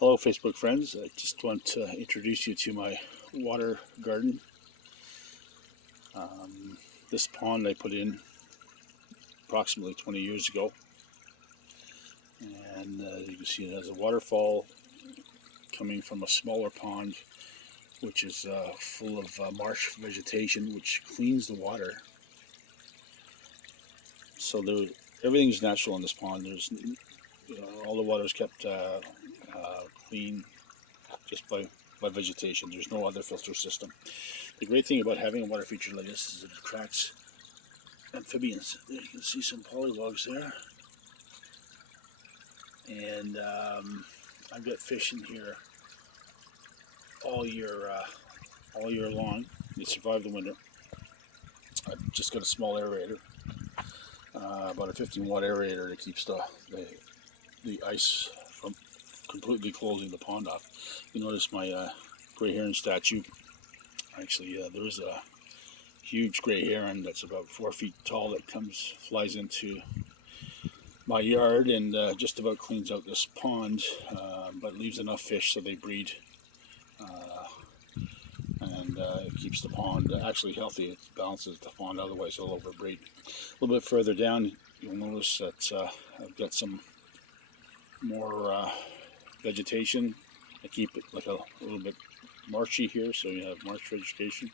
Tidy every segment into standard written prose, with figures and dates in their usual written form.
Hello, Facebook friends. I just want to introduce you to my water garden. Um, this pond I put in approximately 20 years ago, and you can see it has a waterfall coming from a smaller pond, which is full of marsh vegetation, which cleans the water. So everything's natural in this pond. There's all the water is kept clean just by vegetation. There's no other filter system. The great thing about having a water feature like this is it attracts amphibians. You can see some polywogs there, and I've got fish in here all year long. They survive the winter. I've just got a small aerator, about a 15-watt aerator that keeps the ice from completely closing the pond off. You notice my gray heron statue. Actually, there's a huge gray heron that's about 4 feet tall that flies into my yard and just about cleans out this pond, but leaves enough fish so they breed, and it keeps the pond actually healthy. It balances the pond, otherwise it'll overbreed. A little bit further down, you'll notice that I've got some more vegetation. I keep it like a little bit marshy here, so you have marsh vegetation.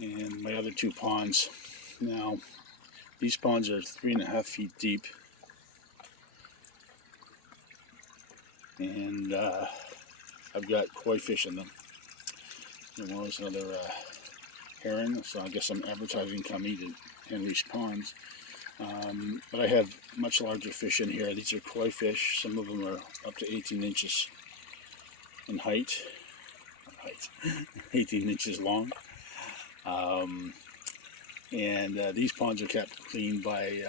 And my other two ponds. Now, these ponds are 3.5 feet deep, and I've got koi fish in them. And one was another heron, so I guess I'm advertising come eat at Henry's Ponds. But I have much larger fish in here. These are koi fish. Some of them are up to 18 inches in height, 18 inches long. And these ponds are kept clean by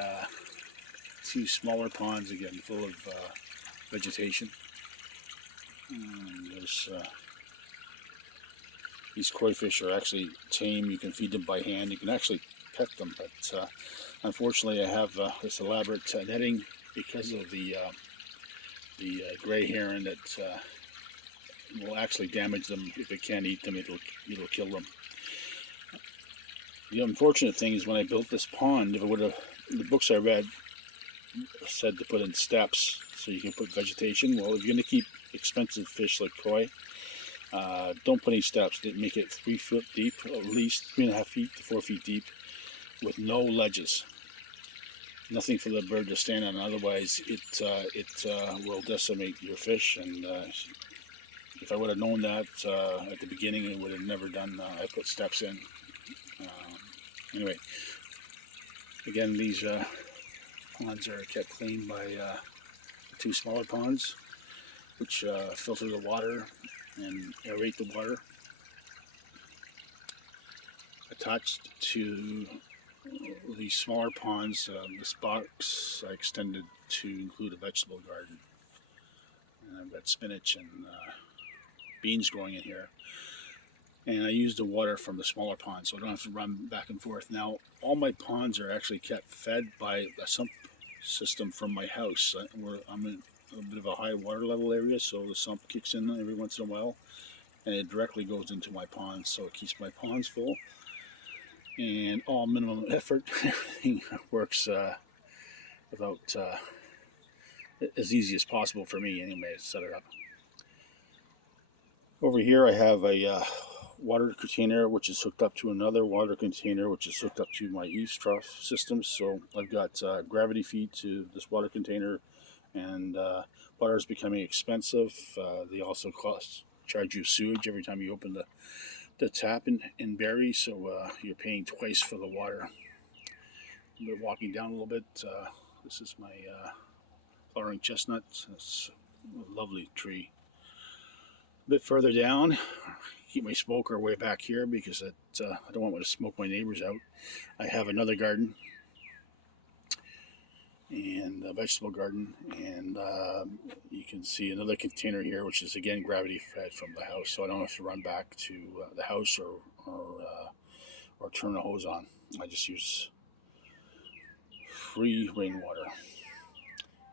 two smaller ponds, again, full of vegetation. These koi fish are actually tame. You can feed them by hand. You can actually pet them, but unfortunately I have this elaborate netting because of the gray heron that will actually damage them. If it can't eat them, it'll kill them. The unfortunate thing is when I built this pond, if it would have, the books I read said to put in steps so you can put vegetation. Well, if you're going to keep expensive fish like koi, don't put any steps. They make it 3 foot deep, at least 3.5 feet to 4 feet deep, with no ledges. Nothing for the bird to stand on. Otherwise, it will decimate your fish. And if I would have known that at the beginning, I would have never done. I put steps in. Anyway, again, these ponds are kept clean by two smaller ponds, which filter the water and aerate the water. Attached to these smaller ponds, this box I extended to include a vegetable garden. And I've got spinach and beans growing in here. And I use the water from the smaller ponds, so I don't have to run back and forth. Now, all my ponds are actually kept fed by a sump system from my house. I'm in a bit of a high water level area, so the sump kicks in every once in a while, and it directly goes into my ponds, so it keeps my ponds full. And all minimum effort, everything works without as easy as possible for me anyway to set it up. Over here I have a water container which is hooked up to another water container which is hooked up to my eaves trough system. So I've got gravity feed to this water container, and water is becoming expensive. They also charge you sewage every time you open the tap in Barrie, so you're paying twice for the water. We're walking down a little bit. This is my flowering chestnut. It's a lovely tree. A bit further down, keep my smoker way back here because I don't want to smoke my neighbors out. I have another garden and a vegetable garden, and you can see another container here which is again gravity fed from the house, so I don't have to run back to the house or turn the hose on. I just use free rainwater.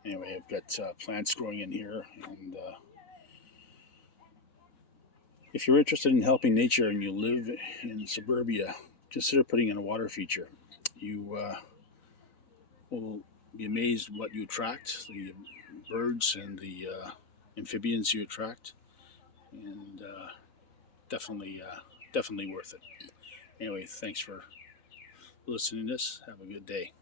Anyway, I've got plants growing in here, and if you're interested in helping nature and you live in suburbia, consider putting in a water feature. You will be amazed what you attract, the birds and the amphibians you attract, and definitely worth it. Anyway, thanks for listening to this. Have a good day.